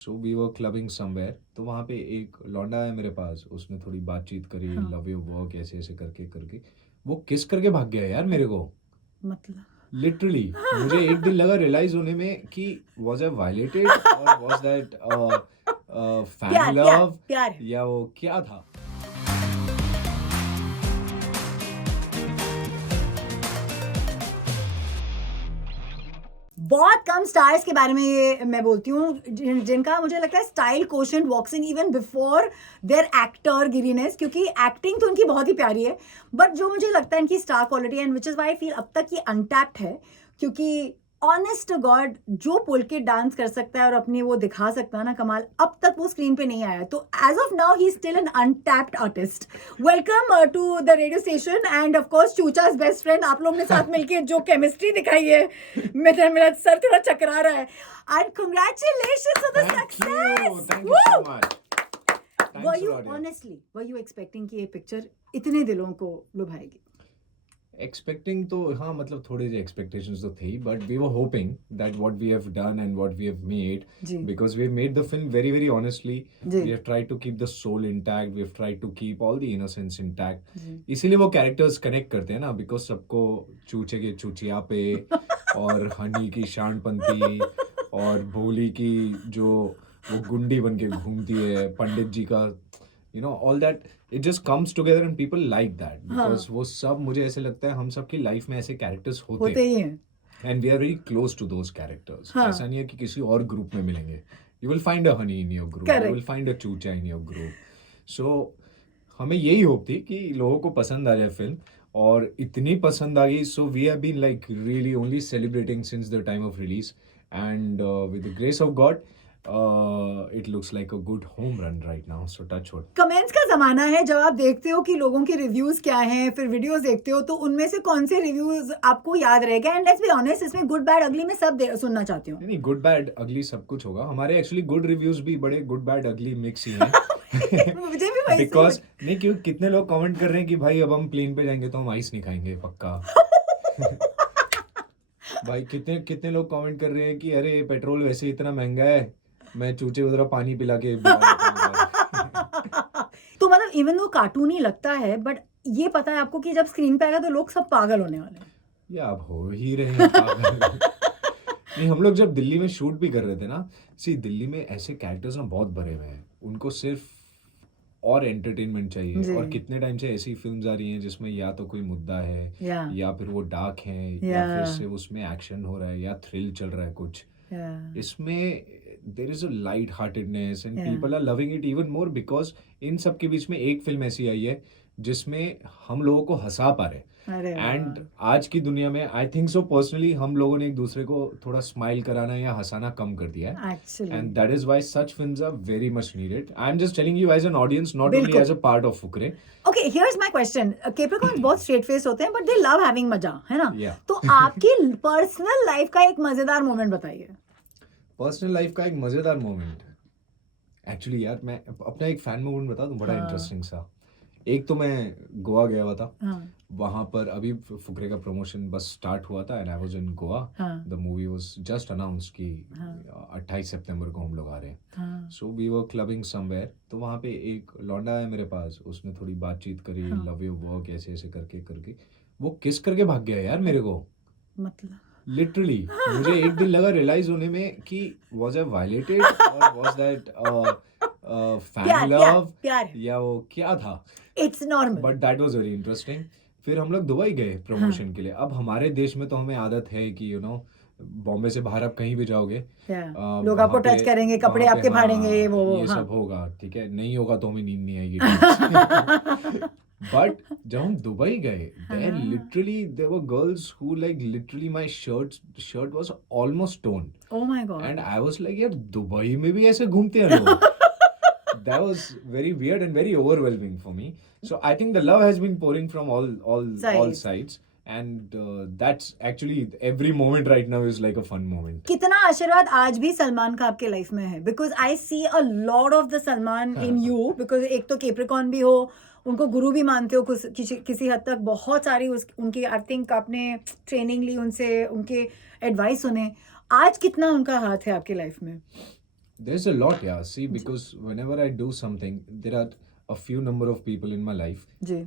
So we were clubbing somewhere, तो वहाँ पे एक लौंडा आया मेरे पास, उसने थोड़ी बातचीत करी, हाँ। लव योर वर्क ऐसे ऐसे करके करके वो किस करके भाग गया यार मेरे को। मतलब लिटरली मुझे एक दिन लगा रियलाइज होने में कि वाज आई वायलेटेड और वाज दैट फैन प्यार प्यार लव प्यार है। या वो क्या था। बहुत कम स्टार्स के बारे में ये मैं बोलती हूँ जिनका मुझे लगता है style quotient walks in even before their actor गिरीनेस, क्योंकि एक्टिंग तो उनकी बहुत ही प्यारी है, बट जो मुझे लगता है इनकी star quality and which is why I feel अब तक ये अनटैप्ड है, क्योंकि ऑनेस्ट गॉड जो पुल के डांस कर सकता है और अपनी वो दिखा सकता है ना कमाल, अब तक वो स्क्रीन पे नहीं आया, तो as of now he still an untapped artist. Welcome to the radio station and of course Choocha's best friend. आप लोग ने साथ मिलके जो केमिस्ट्री दिखाई है, मेरा सर थोड़ा चकरा रहा है, and congratulations for the success. Thank you so much. Were you expecting कि ये पिक्चर इतने दिलों को लुभाएगी? एक्सपेक्टिंग तो हाँ, मतलब थोड़े से एक्सपेक्टेशंस तो थे, but we were hoping that what we have done and what we have made, जी because we have made the film very very honestly. जी we have tried to keep the soul intact, we have tried to keep all the innocence intact. जी इसीलिए वो characters connect करते हैं ना, because सबको चूचे के चूचिया पे और हनी की शानपंती और भोली की जो वो गुंडी बन के घूमती है, पंडित जी का, all that, it just comes together and people like that, because हाँ वो सब, मुझे ऐसे लगता है हम सबकी लाइफ में ऐसे कैरेक्टर्स होते होते हैं ही हैं। And we are very close to those characters. हाँ ऐसा नहीं है कि किसी और ग्रुप में मिलेंगे। You will find a honey in your group, you will correct. Find a Choocha in your group. So हमें यही होप थी कि लोगों को पसंद आ जाए फिल्म, और इतनी पसंद आ गई, so we have been like really only celebrating since the time of release, and with the grace of God it looks like a good home run right now, so touch wood. Comments का जमाना है, जब आप देखते हो कि लोगों के रिव्यूज क्या हैं, फिर वीडियोस देखते हो, तो उनमें से कौन से रिव्यूज आपको याद रहेगा? एंड लेट्स बी ऑनेस्ट, इसमें गुड बैड अगली में सब सुनना चाहती हूँ। नहीं, गुड बैड अगली सब कुछ होगा। हमारे एक्चुअली गुड रिव्यूज भी बड़े गुड बैड अगली मिक्स ही हैं। मुझे भी वही बिकॉज नहीं, क्यों कितने लोग कमेंट कर रहे हैं कि भाई अब हम प्लेन पे जाएंगे तो हम आइस नहीं खाएंगे पक्का। भाई कितने कितने लोग कमेंट कर रहे हैं कि अरे पेट्रोल वैसे इतना महंगा है, मैं चूचे उधर पानी पिला के बिला लेता हूँ घर। तो मतलब इवन वो कार्टून ही लगता है, बट ये पता है आपको कि जब स्क्रीन पे आएगा तो लोग सब पागल होने वाले हैं। या अब हो ही रहे हैं पागल। नहीं, हम लोग जब दिल्ली में शूट भी कर रहे थे ना, सी दिल्ली में ऐसे कैरेक्टर्स ना बहुत भरे हुए हैं, उनको सिर्फ और एंटरटेनमेंट चाहिए, जी और कितने टाइम से ऐसी फिल्म्स आ रही हैं जिसमें या तो कोई मुद्दा है, या या फिर वो डार्क है, या फिर सिर्फ उसमें एक्शन हो रहा है या थ्रिल चल रहा है कुछ। या इसमें there is a light heartedness and या people are loving it even more, because in सब के बीच में एक फिल्म ऐसी आई है जिसमें हम लोगों को हंसा पा रहे। अरे एंड वाह। आज की दुनिया में आई थिंक सो पर्सनली हम लोगों ने एक दूसरे को थोड़ा स्माइल कराना या हंसाना कम कर दिया है, actually and that is why such films are very much needed. I'm just telling you as an audience, not only बिल्कुल। as a part of Fukre. Okay, here's my question. Capricorns बहुत straight face होते हैं, but they love having मजा, है ना? Yeah. तो आपकी personal life का एक मजेदार मोमेंट बताइए। पर्सनल लाइफ का एक मजेदार मोमेंट, एक्चुअली यार मैं अपना एक फैन मोमेंट बता दूं, बड़ा हाँ इंटरेस्टिंग सा। एक तो मैं गोवा गया हुआ था, हाँ वहाँ पर अभी फुकरे का प्रमोशन बस स्टार्ट हुआ था, and I was in Goa. हाँ the movie was just announce कि हाँ 28 सितंबर को हम लोग आ रहे हैं। हाँ so we were clubbing somewhere, तो वहाँ पे एक लौंडा आया मेरे पास, उसने थोड़ी बातचीत करी, हाँ। लव योर वर्क ऐसे ऐसे करके करके वो किस करके भाग गया यार मेरे को। मतलब लिटरली मुझे एक दिन लगा रियलाइज होने में कि वाज आई वायलेटेड और वाज दैट फैन प्यार लव प्यार है। या वो क्या था। It's normal. But that was very interesting. फिर हम लोग दुबई गए प्रमोशन के लिए। अब हमारे देश में तो हमें आदत है कि बॉम्बे से बाहर आप कहीं भी जाओगे, लोग वहाँ आपको पे टच करेंगे, कपड़े वहाँ पे आपके फाड़ेंगे, ये हाँ वो ये हाँ। सब होगा, ठीक है, नहीं होगा तो हमें नींद नहीं आएगी ठीक से। बट जब हम दुबई गए, देयर हाँ। Literally there were girls who like literally my shirt was almost torn, oh my God. And I was like यार दुबई में भी ऐसे घूमते हैं लोग। That was very weird and very overwhelming for me. So I think the love has been pouring from all sides, and that's actually every moment right now is like a fun moment. कितना आशीर्वाद आज भी सलमान का आपके life में है? Because I see a lot of the Salman in you, because एक तो कैप्रिकॉर्न भी हो, उनको गुरु भी मानते हो किसी हद तक, बहुत सारी उनकी आई थिंक आपने ट्रेनिंग ली उनसे, उनके एडवाइस सुने। आज कितना उनका हाथ है आपकी लाइफ में? There's a lot, yeah. See, because whenever I do something, there are a few number of people in my life, ji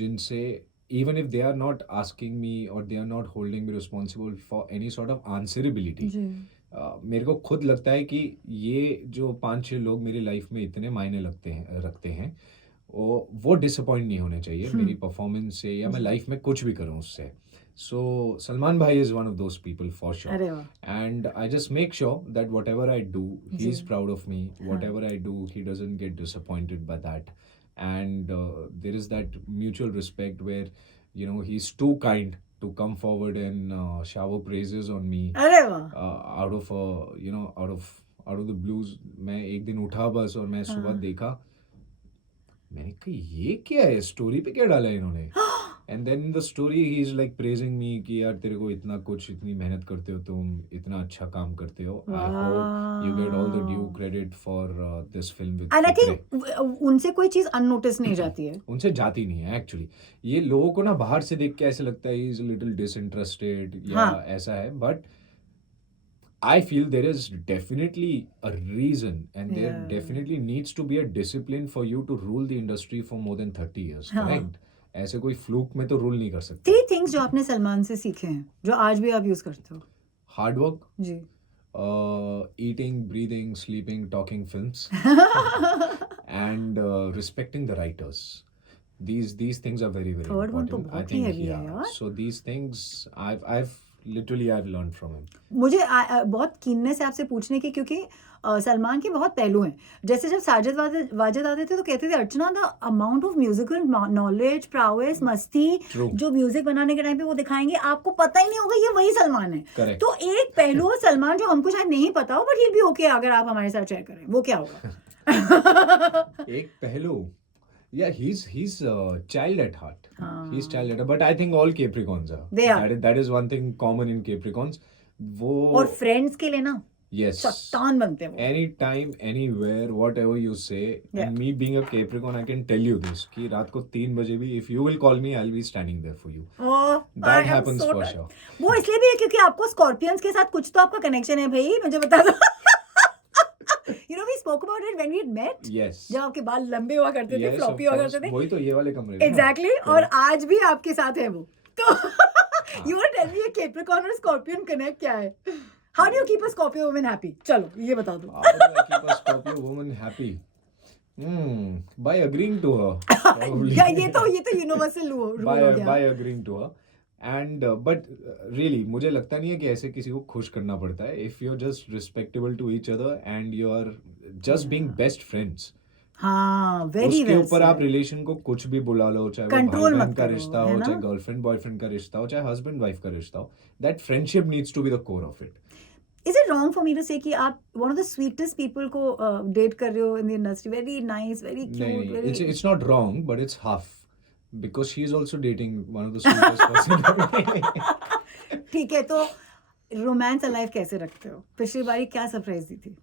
jinse, even if they are not asking me or they are not holding me responsible for any sort of answerability, जी मेरे को खुद लगता है कि ये जो 5-6 लोग मेरी लाइफ में इतने मायने रखते हैं, वो डिसअपॉइंट नहीं होने चाहिए मेरी परफॉर्मेंस से या मैं जी लाइफ में कुछ भी करूँ उससे. So Salman Bhai is one of those people for sure. अरे वाह And I just make sure that whatever I do, ji he's proud of me. हाँ Whatever I do, he doesn't get disappointed by that. And there is that mutual respect where, you know, he's too kind to come forward and shower praises on me अरे वाह out of out of the blues. मैं एक दिन उठा बस और मैं सुबह हाँ देखा, मैंने कहा ये क्या है, स्टोरी पे क्या डाला है इन्होंने. And then the story he is like praising me कि यार तेरे को इतना कुछ, इतनी मेहनत करते हो तुम, इतना अच्छा काम करते हो. I hope you get all the due वाह credit for this film with and I Fukrey. Think उनसे कोई चीज अननोटिस नहीं जाती है उनसे जाती नहीं है एक्चुअली. ये लोगों को ना बाहर से देख के ऐसे लगता है इज लिटिल डिसइंटरेस्टेड या हाँ ऐसा है, but I feel there is definitely a reason and there yeah definitely needs to be a discipline for you to rule the industry for more than 30 years, हाँ correct? ऐसे कोई fluke में तो rule नहीं कर सकते. 3 थिंग्स जो आपने सलमान से सीखे हैं जो आज भी आप यूज करते हो hard work, ji eating, breathing, sleeping, talking films, and respecting the writers. These things are very very third one तो important. I बहुत ही think हैवी है yeah. यार So these things I've literally I've learned from him. मुझे बहुत कीन्नेस है आपसे पूछने की क्योंकि सलमान के बहुत पहलू हैं जैसे जब साजिद वाजिद आते थे तो कहते थे Archana the amount of musical knowledge प्रावेस मस्ती True. जो म्यूजिक बनाने के टाइम पे वो दिखाएंगे आपको पता ही नहीं होगा ये वही सलमान है Correct. तो एक पहलू है सलमान जो हमको शायद नहीं पता हो बट ही भी ओके अगर आप हमारे साथ शेयर करें वो क्या होगा एक पहलू. Yeah, he's child at heart. He's हाँ child at heart. But I think all Capricorns are. They are That is one thing common in Capricorns. और वो फ्रेंड्स के लिए ना yes. शैतान बनते हैं वो Anytime, anywhere, whatever you say. Yeah. And me being a Capricorn, I can tell you this. कि रात को 3 बजे भी if you will call me, I'll be standing there for you. Oh, I That am happens so for touched. sure. वो इसलिए भी है क्योंकि आपको स्कॉर्पियंस के साथ कुछ तो आपका कनेक्शन है भाई मुझे बता दो you know we spoke about it when we met Yes. जब आपके बाल लंबे हुआ करते थे Yes, of फ्लॉपी हुआ course. करते थे वही तो ये वाले कमरे में ना. एग्जैक्टली तो और आज भी आपके साथ है वो तो हाँ. You want tell me Capricorn और स्कॉर्पियन कनेक्ट क्या है how do you keep a Scorpio woman happy चलो ये बता दो How do I keep a Scorpio woman happy? By agreeing to her, probably. ये तो यूनिवर्सल रूल by हो गया agreeing to her. And but really मुझे लगता नहीं है कि ऐसे किसी को खुश करना पड़ता है. If you're just respectable to each other and you're just being best friends, हाँ वेरी उसके वेल ऊपर आप रिलेशन को कुछ भी बुला लो, चाहे वो कंट्रोल भाई बहन मत का करो रिश्ता है हो, ना चाहे गर्लफ्रेंड बॉयफ्रेंड का रिश्ता हो, चाहे हस्बैंड वाइफ का रिश्ता हो, that friendship needs to be the core of it. Is it wrong for me to say कि आप one of the sweetest people को डेट कर रहे हो in the industry very nice very cute नहीं, very it's not wrong, but it's half. Because she is also dating one of the sweetest person. ठीक है तो रोमांस अलाइव कैसे रखते हो पिछली बारी क्या सरप्राइज दी थी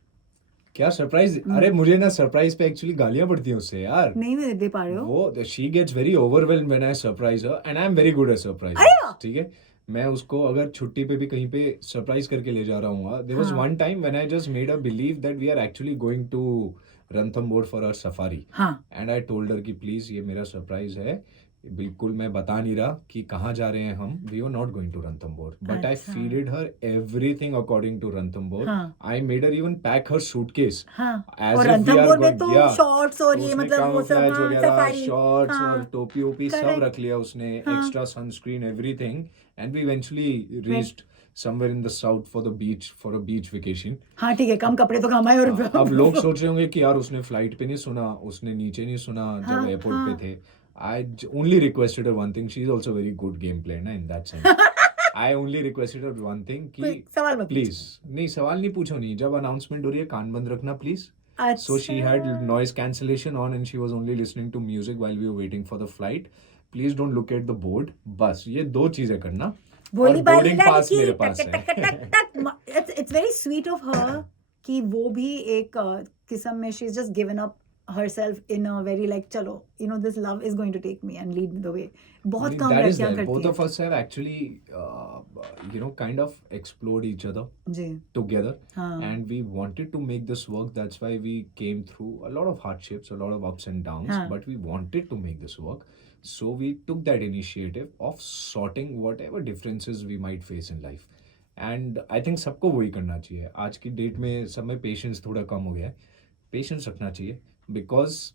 क्या सरप्राइज. अरे मुझे ना सरप्राइज पे एक्चुअली गालियां पड़ती हैं उससे यार. नहीं मैं दे पा रहे हो वो she gets very overwhelmed when I surprise her and I am very good at surprise. अरे वाह ठीक है, मैं उसको अगर छुट्टी पे भी कहीं पे सरप्राइज करके ले जा रहा हूँ. देयर वाज हाँ one time when I just made a believe that we are actually going to Ranthambore for our safari हाँ एंड आई टोल्ड हर कि प्लीज ये मेरा सरप्राइज है, बिल्कुल मैं बता नहीं रहा कि कहाँ जा रहे हैं हम. We are not going to Ranthambore, but I अच्छा feeded her everything according to Ranthambore. हाँ I made her even pack her suitcase हाँ एज और इफ वी आर रणथंबोर में गोइंग. तो या शॉर्ट्स और तो ये उसने मतलब वो सब कैमोफ्लेज हाँ वगैरह, सफारी शॉर्ट्स और हाँ टोपी ओपी सब करेक्ट रख लिया उसने, हाँ extra sunscreen everything. And we eventually right. Reached somewhere in the south for the beach, for a beach vacation. हाँ ठीक है कम कपड़े तो कम आए और अब लोग सोच रहे होंगे कि यार उसने फ्लाइट पे नहीं सुना, उसने नीचे नहीं सुना हाँ जब एयरपोर्ट पे हाँ थे. I only requested her one thing. She's also very good game player ना in that sense. I only requested her one thing कि कोई सवाल मत please पूछो नहीं सवाल नहीं पूछो नहीं, जब अनाउंसमेंट हो रही है कान बंद रखना please. So she had अच्छा noise cancellation on and she was only listening to music while we were waiting for the flight. Please don't look at the board. बस ये 2 चीजें करना. और बोली बाली बोर्डिंग पास मेरे पास टक टक है. टक टक it's very sweet of her कि वो भी एक किस्म में she is just given up herself in a very like चलो this love is going to take me and lead me the way. I बहुत mean, कम that is लड़कियां there. करती Both हैं. of us have actually, kind of explored each other जी together, हाँ and we wanted to make this work. That's why we came through a lot of hardships, a lot of ups and downs, हाँ but we wanted to make this work. So we took that initiative of sorting whatever differences we might face in life. And I think सबको वही करना चाहिए. आज की date में सब में पेशेंस थोड़ा कम हो गया है. पेशेंस रखना चाहिए because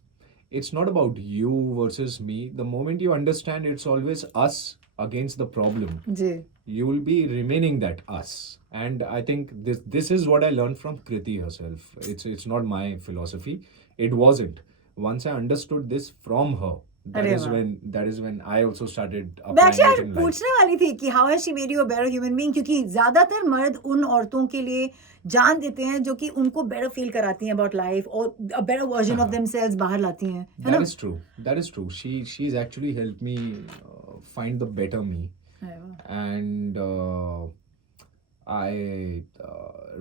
it's not about you versus me. The moment you understand it's always us against the problem, ji you will be remaining that us. And I think this is what I learned from Kriti herself. It's not my philosophy. It wasn't. Once I understood this from her, अरे वाह. that is when I also started मैं applying it actually in life. पूछने वाली थी कि how has she made you a better human being, क्योंकि ज्यादातर मर्द उन औरतों के लिए जान देते हैं जो कि उनको बेटर फील कराती हैं अबाउट लाइफ और a better version of themselves बाहर लाती हैं, है ना? That is true. That is true. She's actually helped me find the better me. अरे वाह. And I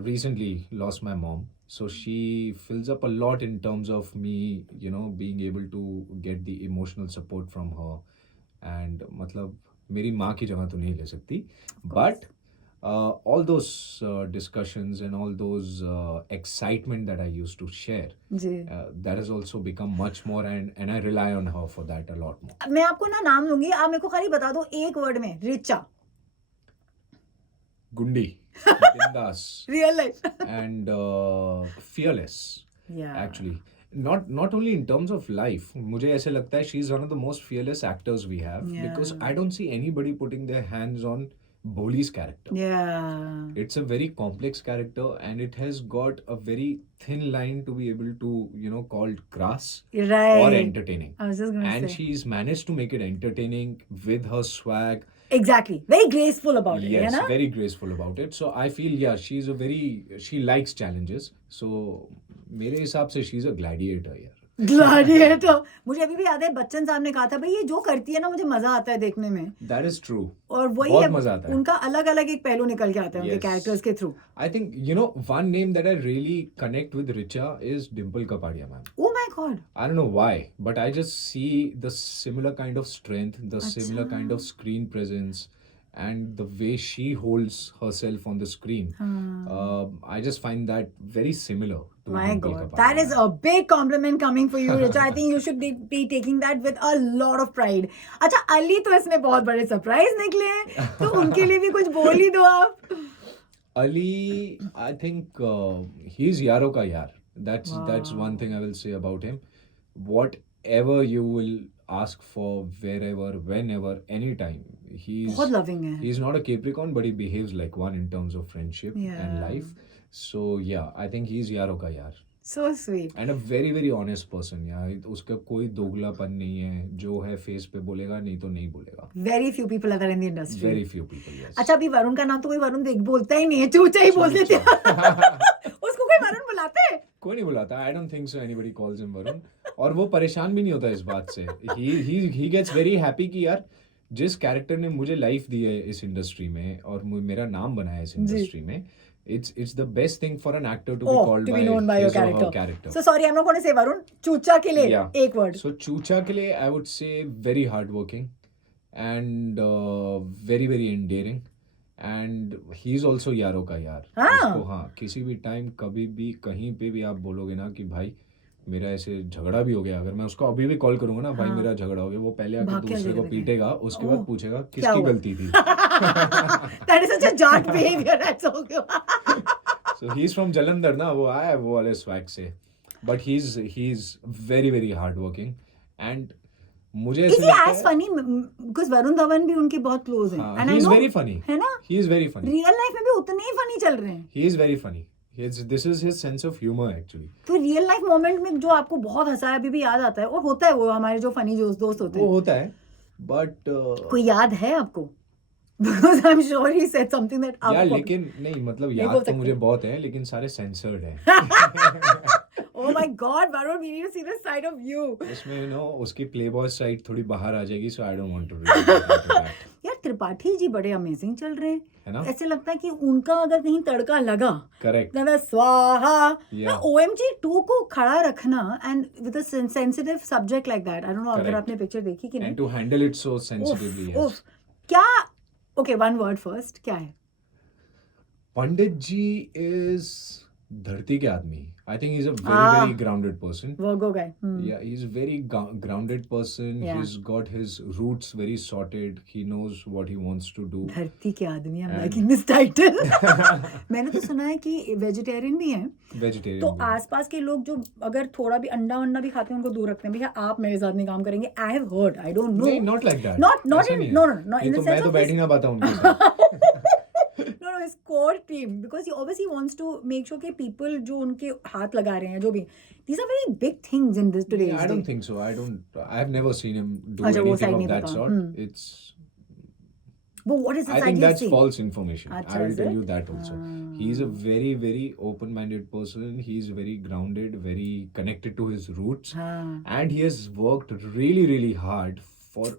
recently lost my mom, so she fills up a lot in terms of me, being able to get the emotional support from her. And मतलब मेरी माँ की जगह तो नहीं ले सकती, but all those discussions and all those excitement that I used to share, ji that has also become much more, and I rely on her for that a lot more. मैं आपको ना नाम लूंगी, आप मेरे को खाली बता दो एक वर्ड में, Richa. Gundi, bindas, real life. and fearless. या Actually, not only in terms of life. मुझे ऐसे लगता है she is one of the most fearless actors we have, because Yeah. I don't see anybody putting their hands on Boli's character. या It's a very complex character, and it has got a very thin line to be able to, called crass or right. entertaining. I was just going And to say. she's managed to make it entertaining with her swag. Exactly. Very graceful about it, है Yes, ना? very graceful about it. So I feel, yeah, she likes challenges. So मेरे हिसाब से she's a gladiator यार. Gladiator. मुझे अभी भी याद है बच्चन साहब ने कहा था भाई ये जो करती है ना मुझे मजा आता है देखने में, That is true. और वही बहुत है, मजा आता है. उनका अलग अलग एक पहलू निकल के आता है उनके Yes. कैरेक्टर्स के through. I think, one name that I really connect with Richa is Dimple Kapadia, man. O my God. I don't know why, but I just see the similar kind of strength, the similar अच्छा. kind of screen presence, and the way she holds herself on the screen. I just find that very similar to My Dimple God, Kapadia. that is a big compliment coming for you, Richa. I think you should be taking that with a lot of pride. अच्छा, अली तो इसमें बहुत बड़े surprise निकले हैं, तो उनके लिए भी कुछ बोल ही दो आप. Ali, I think he's Yaro ka yaar. That's Wow. one thing I will say about him. Whatever you will ask for, wherever, whenever, anytime, बहुत लविंग है. he's not a Capricorn, but he behaves like one in terms of friendship Yeah. and life. So yeah, I think he's Yaro ka yaar. So sweet. And a very very honest person. Yeah, उसका कोई दोगलापन नहीं है. जो है face पे बोलेगा, नहीं तो नहीं बोलेगा. Very few people are there in the industry. Very few people. Yes. अच्छा, अभी वरुण का नाम तो कोई वरुण देख बोलता ही नहीं है, चूचा ही बोल देते हैं. उसको कोई वरुण बुलाते हैं? कोई नहीं बुलाता. I don't think so anybody calls him Varun. और वो परेशान भी नहीं होता इस बात से. He gets very happy कि यार जिस कैरेक्टर ने मुझे लाइफ दी है इस इंडस्ट्री में और मेरा नाम बनाया है इस इंडस्ट्री में, it's the best thing for an actor to be called to by be known by your his or her character. character. So sorry, I'm not going to say Varun. चूचा के लिए Yeah. एक वर्ड. So चूचा के लिए I would say very hardworking and very very endearing, and he's also यारों का यार. हाँ. उसको हाँ किसी भी टाइम कभी भी कहीं पे भी आप बोलोगे ना कि भाई मेरा ऐसे झगड़ा भी हो गया, अगर मैं उसको अभी भी कॉल करूंगा ना, भाई हाँ. मेरा झगड़ा हो गया, वो पहले आके भाग के दूसरे को आ जाएगा. पीटेगा, उसके ओह, बाद पूछेगा क्या किसकी हुआ? गलती थी. That is such a jaट behavior. That's so cute. So he's from Jalandhar ना, वो आया है वो वाले स्वैग से, but he's very very hardworking, and मुझे Is ऐसे he लगता as है funny? Because वरुण धवन भी उनके बहुत क्लोज हैं. हाँ, And I he is know, very funny. है ना? He is very funny. Real life में भी उतने ही फनी चल रहे हैं. He is very funny. This is his sense of humor actually. तो रियल लाइफ मोमेंट में जो आपको बहुत हंसाया अभी भी याद आता है, और होता है वो हमारे जो फनी दोस्त होते वो हैं, होता है, but कोई याद है आपको? Because I'm sure he said something that यार आपको लेकिन नहीं मतलब नहीं याद बोल तो सकते. मुझे बहुत है, लेकिन सारे censored हैं. Oh my God, Varun, we need to see this side of you. उसमें उसकी प्लेबॉय साइड थोड़ी बाहर आ जाएगी, so I don't want to read that. यार त्रिपाठी जी बड़े अमेजिंग चल रहे हैं, है ना? ऐसे लगता है कि उनका अगर कहीं तड़का लगा, करेक्ट. ना स्वाहा. Yeah. OMG 2 को खड़ा रखना and with a sensitive subject like that. I don't know अगर Correct. आपने पिक्चर देखी कि नहीं. And to handle it so sensitively. उफ, उफ. क्या, ओके वन वर्ड फर्स्ट, क्या है? पंडित जी इज धरती के आदमी. I think he's a very grounded person. Virgo guy. Yeah, he's very grounded person. Yeah. He's got his roots very sorted. He knows what he wants to do. धरती के आदमी. I'm liking this title. मैंने तो सुना है कि vegetarian भी हैं. Vegetarian. तो भी. आसपास के लोग जो अगर थोड़ा भी अंडा वंडा भी खाते हैं उनको दूर रखते हैं. भैया आप मेरे साथ नहीं काम करेंगे. I have heard. I don't know. नहीं, not like that. Not ऐसा in नहीं है. no ये in the तो sense मैं तो of बैठ ही his, ना पाता उनके साथ. no his core team, because he obviously wants to make sure कि people जो उनके हाथ लगा रहे हैं जो भी, these are very big things in this today's I don't day. think so. I've never seen him do अच्छा, वो anything side of नहीं that पता. sort. It's. But what is the I side think you're that's seeing? false information. अच्छा, I will is tell it? you that also. He's a very, very open-minded person. He's very grounded, very connected to his roots, हाँ, and he has worked really, really hard for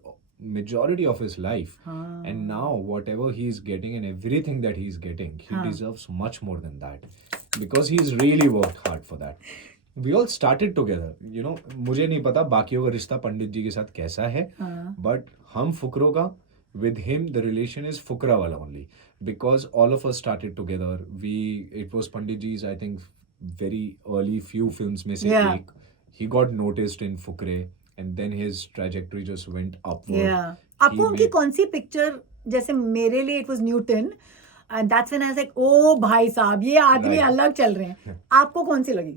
majority of his life. हाँ. And now, whatever he's getting and everything that he's getting, he हाँ. deserves much more than that, because he's really worked hard for that. We all started together. मुझे नहीं पता बाकियों का रिश्ता पंडित जी के साथ कैसा है, हाँ. but हम फुकरों का, with him the relation is fukra wala only, because all of us started together. It was Pandit ji's, I think, very early few films में से Yeah. एक. He got noticed in Fukre, and then his trajectory just went upward. Yeah. आपको उनकी made- कौन सी picture, जैसे मेरे लिए it was Newton, and that's when I was like oh भाई साहब ये आदमी Right. अलग चल रहे हैं. आपको कौन सी लगी?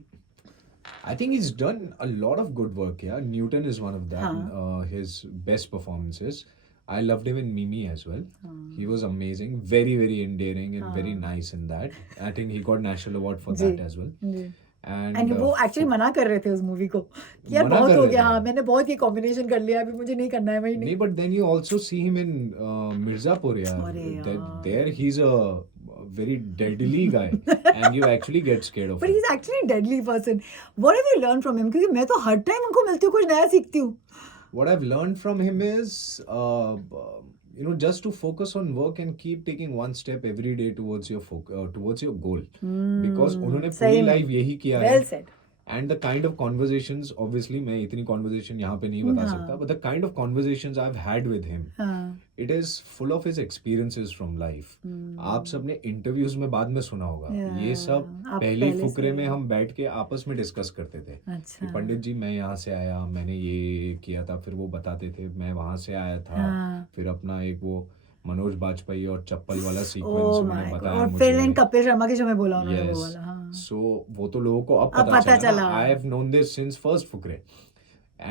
I think he's done a lot of good work. Yeah, Newton is one of them. हाँ. His best performances. I loved him in Mimi as well. हाँ. He was amazing, very, very endearing and very हाँ. nice in that. I think he got national award for जी. that as well. जी. And and वो एक्चुअली मना कर रहे थे उस मूवी को कि यार मना बहुत कर हो रहे गया. थे. हाँ, मैंने बहुत ये कॉम्बिनेशन कर लिया, अभी मुझे नहीं करना है. वही नहीं, नहीं. but then you also see him in Mirzapur. Yeah, अरे यार. there he's a very deadly guy, and you actually get scared of But him. he's actually a deadly person. What have you learned from him? क्योंकि मैं तो हर time उनको मिलती हूँ कुछ नया सीखती हूँ. What I've learned from him is, just to focus on work and keep taking one step every day towards your goal. Because उन्होंने सही पूरी में. लाइफ यही किया Well है. said. And the kind of conversations, obviously मैं इतनी conversation यहाँ पे नहीं बता हाँ. सकता, but the kind of conversations I've had with him, हाँ. it is full of his experiences from life. आप सबने इंटरव्यूज में बाद में सुना होगा. Yeah. ये सब आप पहले पहले फुकरे से- में हम बैठ के आपस में डिस्कस करते थे कि अच्छा. पंडित जी मैं यहाँ से आया, मैंने ये किया था, फिर वो बताते थे मैं वहां से आया था, हाँ. फिर अपना एक वो मनोज बाजपेयी और चप्पल वाला Oh सीक्वेंस my उन्होंने God. बताया और फिर मुझे. कपिल शर्मा के शो में बोला उन्होंने वो Yes. वाला. हाँ. So वो तो लोगों को अब अब पता पता चला. चला. I have known this since first Fukrey,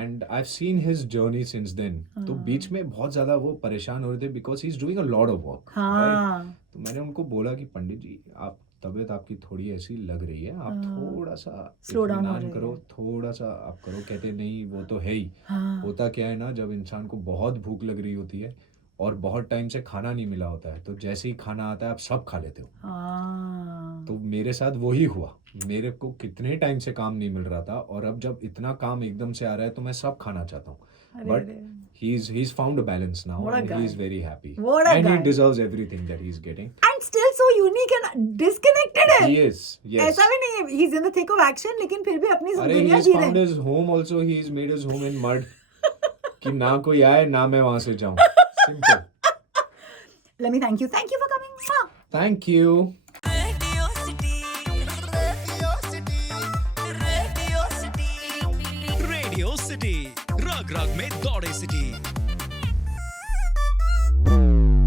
and I've seen his journey since then. तो बीच में बहुत ज्यादा वो परेशान हो रहे थे because he's doing a lot of work. Right? हाँ. तो मैंने उनको बोला कि पंडित जी आप तबीयत आपकी थोड़ी ऐसी लग रही है, आप थोड़ा सा Slow down हो इत्मीनान रही करो, है. थोड़ा सा आप करो. कहते नहीं वो तो है ही. हाँ. होता क्या है ना, जब इंसान को बहुत भूख लग रही होती है और बहुत टाइम से खाना नहीं मिला होता है, तो जैसे ही खाना आता है आप सब खा लेते हो. हाँ. तो मेरे साथ वही हुआ. मेरे को कितने टाइम से काम नहीं मिल रहा था, और अब जब इतना काम एकदम से आ रहा है तो मैं सब खाना चाहता हूँ. अरे But अरे. he's found a balance now, What a and guy. he's very happy. What a And guy. he deserves everything that he's getting. And still so unique and disconnected है. He is, yes. ऐसा भी नहीं है. He's in the thick of action, लेकिन फिर भी अपनी अरे दुनिया he's जी रहे found हैं. his home also. He's made his home in mud. कि ना कोई आए ना मैं वहां से जाऊं. Simple. Let me thank you. Thank you for coming. Thank you. Radio City. Radio City. Radio City. Radio City. रग रग में दौड़े सिटी.